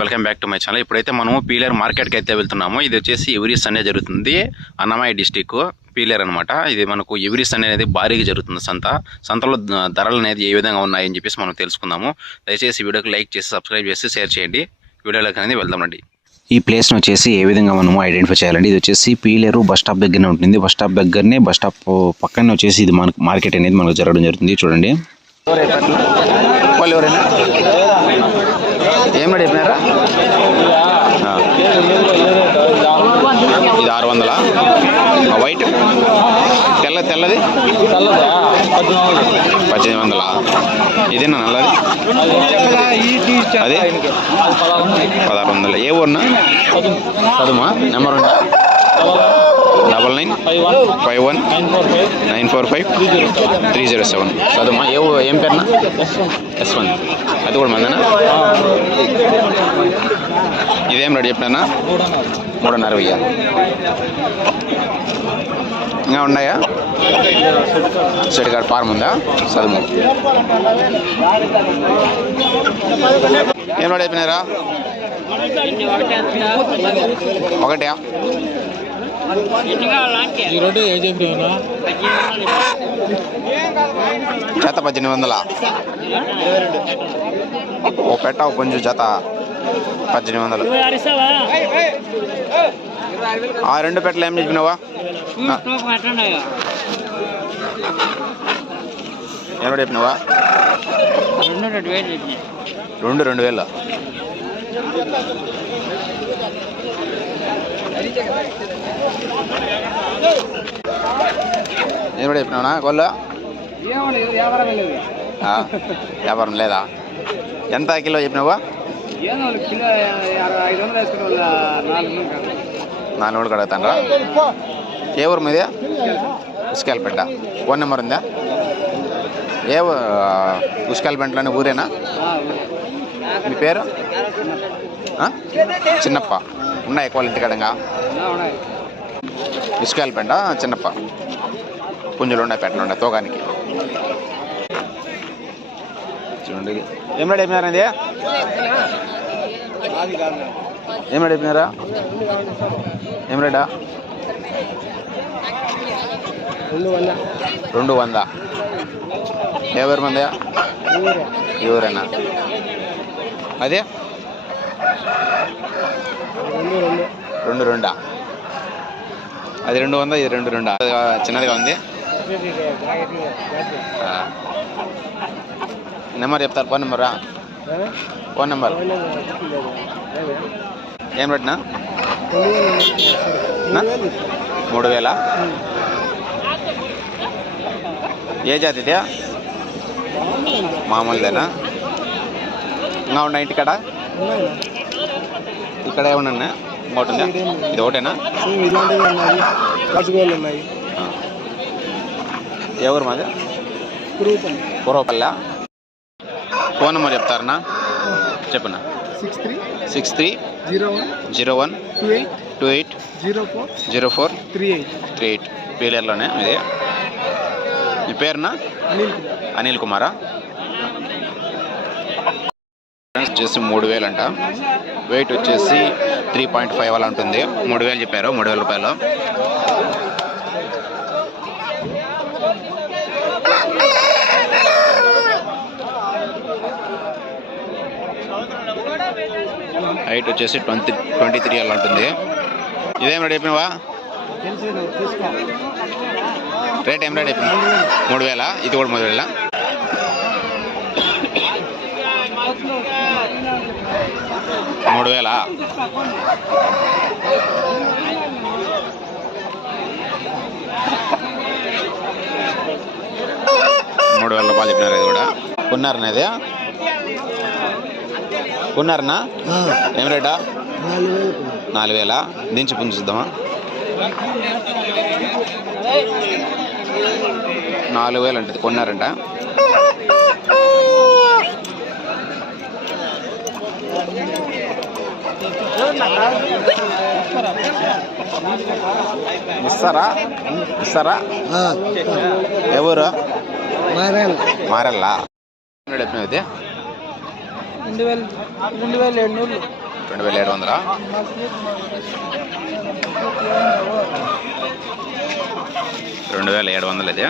Welcome back to my channel ఇప్పుడైతే మనము పీలేరు మార్కెట్కి అయితే వెళ్తున్నాము. ఇది వచ్చేసి ఎవ్రీ సండే జరుగుతుంది. అన్నమయ్య డిస్టిక్ పీలేర్ అనమాట ఇది మనకు ఎవ్రీ సండే అనేది భారీగా జరుగుతుంది సంత. సంతలో ధరలు అనేది ఏ విధంగా ఉన్నాయని చెప్పేసి మనం తెలుసుకుందాము. దయచేసి వీడియోకి లైక్ చేసి సబ్స్క్రైబ్ చేసి షేర్ చేయండి. వీడియోలోకి అనేది వెళ్దామండి ఈ ప్లేస్ని వచ్చేసి ఏ విధంగా మనము ఐడెంటిఫై చేయాలండి ఇది వచ్చేసి పీలేరు బస్ స్టాప్ దగ్గరనే ఉంటుంది. బస్ స్టాప్ దగ్గరనే బస్ స్టాప్ పక్కనే వచ్చేసి ఇది మనకు మార్కెట్ అనేది మనకు జరగడం జరుగుతుంది. చూడండి. ఏం రేటు చెప్పినారా. ఇది ఆరు వందల? వైట్ తెల్ల తెల్లది? పద్దెనిమిది వందల? ఇదేనా నల్లది? అదే? పదహారు వందలు. ఏ ఊరునా? చదుమా నెంబర్ ఉందా? Double nine? Five one? Nine four five? Three zero seven. చదుమా ఏ ఏం పేరునా? S one. అది కూడా మందేనా? ఇదేం రెడీ చెప్పినా? మూడున్నర వెయ్యి. ఇంకా ఉన్నాయా? సెట్ గార్డ్ ఫార్మ్ ఉందా? చదువు ఏం రెడీ అయిపోయినారా ఒకటే జత పద్దెనిమిది వందల? ఓ పెట్ట ఓ పుంజు జత. పద్దెనిమిది వందలు. ఆ రెండు పెట్టలు ఏం చెప్పినావా? ఏం చెప్పినావా? రెండు రెండు వేలు ఏం చెప్పినావునా? గొల్ల? వ్యాపారం లేదా? ఎంత కిలో చెప్పినావా? నాలుగు మూడు కడుగుతానరా ఏ ఊరు మీది? ఉసుకాయలపేట ఫోన్ నెంబర్ ఉందా? ఏ ఉసుకాయలపేటలోని ఊరేనా? మీ పేరు? చిన్నప్ప. ఉన్నాయి ఎక్కువ ఇంటికాడంగా ఉసుకాయలపేట చిన్నప్ప. పుంజులు ఉన్నాయి పెట్టలు ఉన్నాయి తోగానికి. చూడండి ఏం రెడీ అయిపోయినారా ఇది ఏం రెడీ అయిపోయినారా ఏం రెడా రెండు వంద ఎవరి మంది ఎవరైనా అదే రెండు రెండా అది రెండు వంద ఇది రెండు రెండా చిన్నదిగా ఉంది. నెంబర్ చెప్తారు ఫోన్ నెంబరా ఫోన్ నెంబర్ ఏం పెట్టినా నా? మూడు వేల? ఏ జాతి ఇదే మామూలుదేనా? ఇంకా ఉన్నా ఇంటికాడ ఇక్కడ ఏమన్నా ఇంకోటి ఉందా? ఇది ఒకటేనా? ఇలాంటివి ఉన్నాయి పసుగోళ్ళు ఉన్నాయి. ఆ. ఏ ఊరు మాది? కురూపం పూర్వపల్లె ఫోన్ నెంబర్ చెప్తారనా? చెప్పనా? Six three six three zero one zero one two eight two eight zero four zero four three eight three eight. పీలర్లోనే ఇది. మీ పేరునా? అనిల్ కుమార్. అనిల్ కుమారా? వచ్చేసి మూడు వేలు అంట. వెయిట్ వచ్చేసి త్రీ పాయింట్ ఫైవ్ అలా ఉంటుంది. మూడు వేలు చెప్పారు మూడు వేల రూపాయలు. హైట్ వచ్చేసి ట్వంటీ ట్వంటీ త్రీ అలా ఉంటుంది. ఇదేం రేట్ అయిపోయినావా రేట్ ఏం రేట్ అయిపోయినా మూడు వేల? ఇది కూడా మూడు వేల? మూడు వేల? మూడు వేల రూపాయలు చెప్పినారు ఇది కూడా. ఉన్నారనేది ఇది కొన్నారనా ఏం రేటా? నాలుగు వేలు. దించి పుంచుద్దామా నాలుగు వేలు అంటది కొన్నారంట. ఇస్తారా? ఇస్తారా? ఎవరు? మారాలి మారల్లా? చెప్పినది రెండు వేలు రెండు వేల ఏడు నూరు రెండు వేల ఏడు వందల రెండు వేల ఏడు వందలు ఇది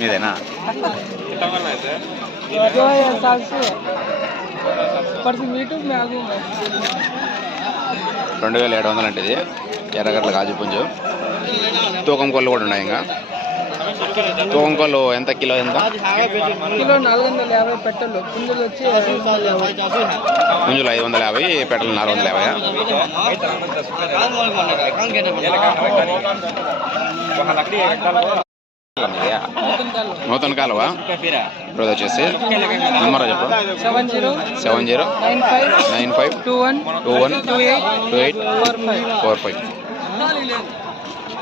మీదేనా? రెండు వేల ఏడు వందలు అంటే ఇది. ఎర్రగడ్డల కాజు పుంజు. తూకం కొళ్ళు కూడా ఉన్నాయి ఇంకా. తూకం కోళ్ళు ఎంత కిలో ఎంత? కిలో నాలుగు వందల యాభై పెట్టలు. పుంజులు వచ్చి ఐదు వందల యాభై. పుంజులు ఐదు వందల యాభై పెట్టలు నాలుగు వందల యాభై నూతన కాలువ. ఇప్పుడు వచ్చేసి నెంబర్ చెప్పు. Seven zero seven zero nine five nine five two one two one two eight two eight four five. Four five.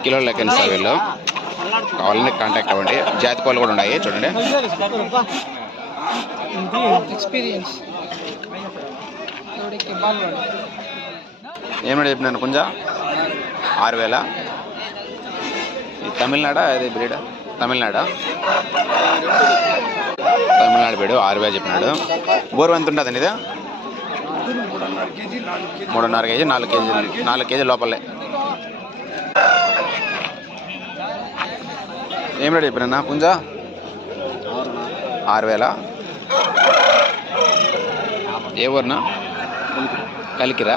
Kilo లెక్కన సార్ వీళ్ళు? కావాలని కాంటాక్ట్ అవ్వండి. జాతి కోళ్ళు కూడా ఉన్నాయి చూడండి. ఎక్స్పీరియన్స్ ఏమిటి చెప్పినాను కొంచెం ఆరు వేల. ఇది తమిళనాడా? అది బ్రీడ్? తమిళనాడా? తమిళనాడు బీడు ఆరు వేలు చెప్పినాడు. బోరు ఎంత ఉంటుంది ఇది? మూడున్నర కేజీ నాలుగు కేజీ నాలుగు కేజీ లోపలే. ఏం రేటు చెప్పినా పుంజ? ఆరు వేల? ఏ ఊరినా? కలికిరా?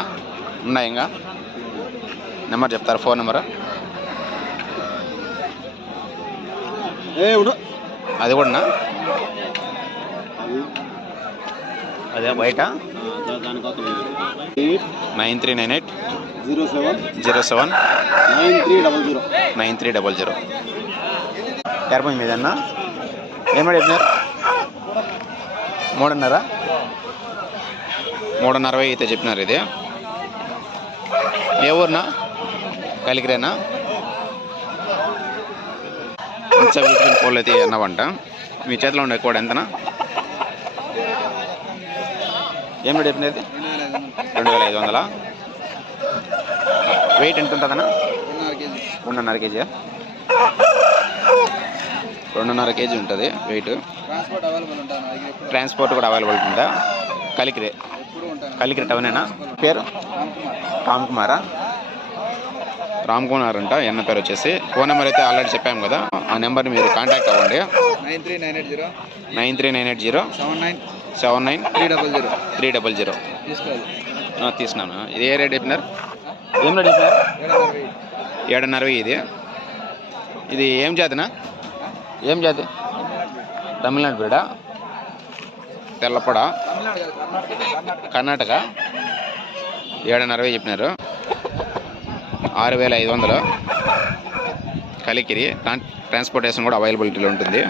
ఉన్నాయి ఇంకా? నెంబర్ చెప్తారా? Phone number? అది కూడానా అదే బయట. Nine three nine eight zero seven. Zero seven nine three double zero. Nine three double zero. ఎరపై మీదన్నా ఏమన్నా చెప్పినారు? మూడున్నర? మూడున్నర అయితే చెప్పినారు ఇది. ఏ ఊరినా? కలికిరేనా? కోళ్ళు అయితే అన్నవంట. మీ చేతిలో ఉండే కోడ్ ఎంతనా? ఏం రేట్ చెప్పినది? రెండు వేల ఐదు వందలా? వెయిట్ ఎంత ఉంటుందన్నా రెండున్నర కేజీ రెండున్నర కేజీ ఉంటుంది వెయిట్ ట్రాన్స్పోర్ట్ కూడా అవైలబుల్ ఉంటుందా? కలికిరే. కలికిరి టౌనేనా పేరు? రామ్ కుమారా. రామ్ కుమార్? అంట ఎన్న పేరు వచ్చేసి. ఫోన్ నెంబర్ అయితే ఆల్రెడీ చెప్పాము కదా. ఆ నెంబర్ని మీరు కాంటాక్ట్ అవ్వండి. Nine three nine eight zero. Nine three nine eight zero. Seven nine seven nine three double zero. Three double zero. తీసుకోవాలి. తీసుకున్నాను ఇది ఏ రేట్ చెప్పినారు? ఏం రేట్ చెప్పినారు ఏడున్నర వెయ్యి ఇది. ఇది ఏం జాతినా? ఏం జాతి? తమిళనాడు బ్రీడా? తెల్లపడ? కర్ణాటక? ఏడున్నర అరవై చెప్పినారు. ఆరు వేల ఐదు వందలు. కలికిరి. ట్రాన్ ట్రాన్స్పోర్టేషన్ కూడా అవైలబిలిటీలో ఉంటుంది.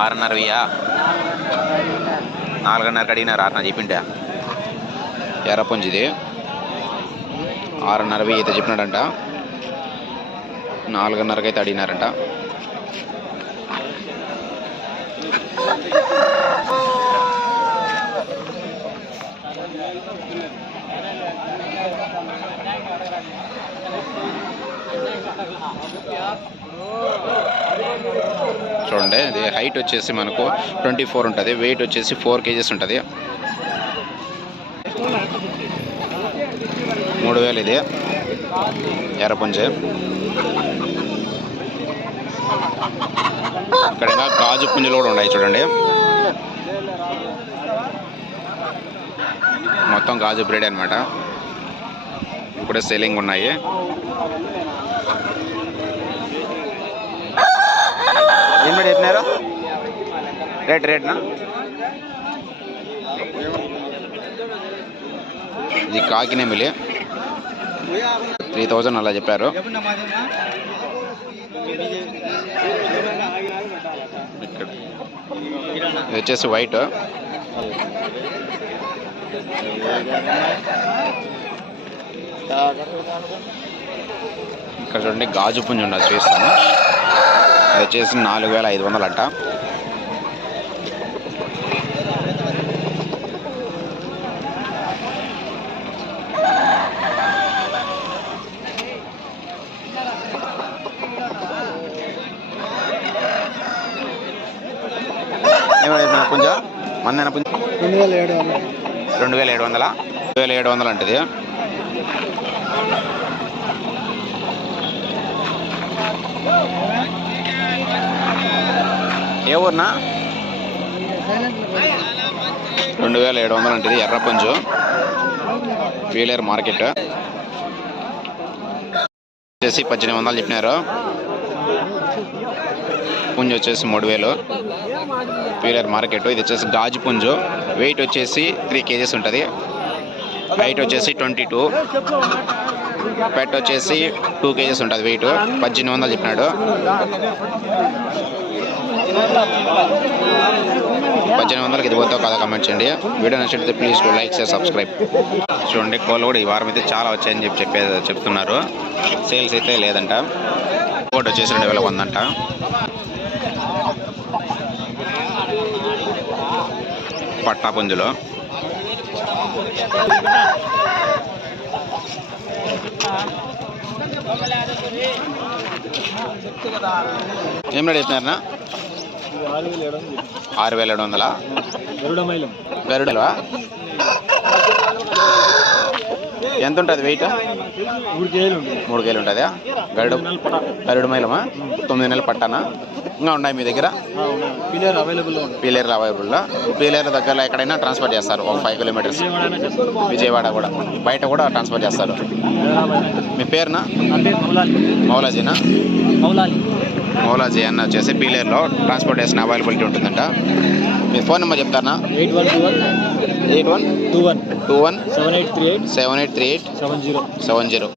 ఆరున్నర వెయ్యా? నాలుగున్నరకు అడిగినారు. ఆరున్నర చెప్పింటే ఎర్రపుంజిది. ఆరున్నర వెయ్యి అయితే చెప్పినాడంట. నాలుగున్నరకు అయితే అడిగినారంట చూడండి ఇది హైట్ వచ్చేసి మనకు ట్వంటీ ఫోర్ ఉంటుంది వెయిట్ వచ్చేసి ఫోర్ కేజెస్ ఉంటుంది. మూడు వేలు ఇది. ఎర్రపుంజి. ఇక్కడ ఇంకా గాజు పుంజులు కూడా ఉన్నాయి చూడండి. మొత్తం గాజు బ్రీడ్ అనమాట ఇప్పుడే సెల్లింగ్ ఉన్నాయి. ఏం రేట్ చెప్పినారు? రేట్ రేట్నా ఇది కాకినేమిలే. త్రీ థౌజండ్ అలా చెప్పారు. ఇక్కడ ఇది వచ్చేసి వైట్ ఇక్కడ చూడండి గాజు పుంజు ఉండదు చూస్తాను అది వచ్చేసి నాలుగు వేల ఐదు వందలు అంట. పుంజ? మందేనా పుంజ? రెండు వేల ఏడు వందలు. రెండు వేల ఏడు వందల? రెండు వేల ఏడు వందలు అంటది. ఏ ఊరినా? రెండు వేల ఏడు వందలు అంటది ఎర్ర పుంజు. వీలేరు మార్కెట్. వచ్చేసి పద్దెనిమిది వందలు చెప్పినారు. పుంజు వచ్చేసి మూడు వేలు. పీలర్ మార్కెట్. ఇది వచ్చేసి గాజు పుంజు. వెయిట్ వచ్చేసి త్రీ కేజీస్ ఉంటుంది. హైట్ వచ్చేసి ట్వంటీ టూ పెట్ వచ్చేసి టూ కేజీస్ ఉంటుంది వెయిట్ పద్దెనిమిది వందలు చెప్పినాడు. పద్దెనిమిది వందలకి ఇది పోతే కదా కమెంట్ చేయండి. వీడియో నచ్చితే ప్లీజ్ లైక్ చేసి సబ్స్క్రైబ్ చూడండి కోళ్ళు కూడా ఈ వారం అయితే చాలా వచ్చాయని చెప్పి చెప్పే చెప్తున్నారు. సేల్స్ అయితే లేదంట. కోట్ వచ్చేసి రెండు వేల వందంట. అంట పట్టా పుంజులు ఏం రేట్ ఆరు వేల ఏడు వందల? గరుడలవా ఎంత ఉంటుంది వెయిట్ మూడు కేజీలు ఉంటుందా. గరుడు గరుడు మైలమా తొమ్మిది నెలలు పట్టానా? ఇంకా ఉన్నాయి మీ దగ్గర? పిల్లర్ అవైలబుల్లో పీలేరు అవైలబుల్లో పీలేరు దగ్గరలో ఎక్కడైనా ట్రాన్స్ఫర్ చేస్తారు ఒక ఫైవ్ కిలోమీటర్స్ విజయవాడ కూడా. బయట కూడా ట్రాన్స్ఫర్ చేస్తారు. మీ పేరునా? మౌలాజీనా? మౌలాజీ అన్న వచ్చేసి పీలేరులో ట్రాన్స్పోర్టేషన్ అవైలబిలిటీ ఉంటుందంట. మీ ఫోన్ నెంబర్ చెప్తారా eight one two one eight one? Two one two one? Seven eight three eight seven eight three eight seven zero. Seven zero.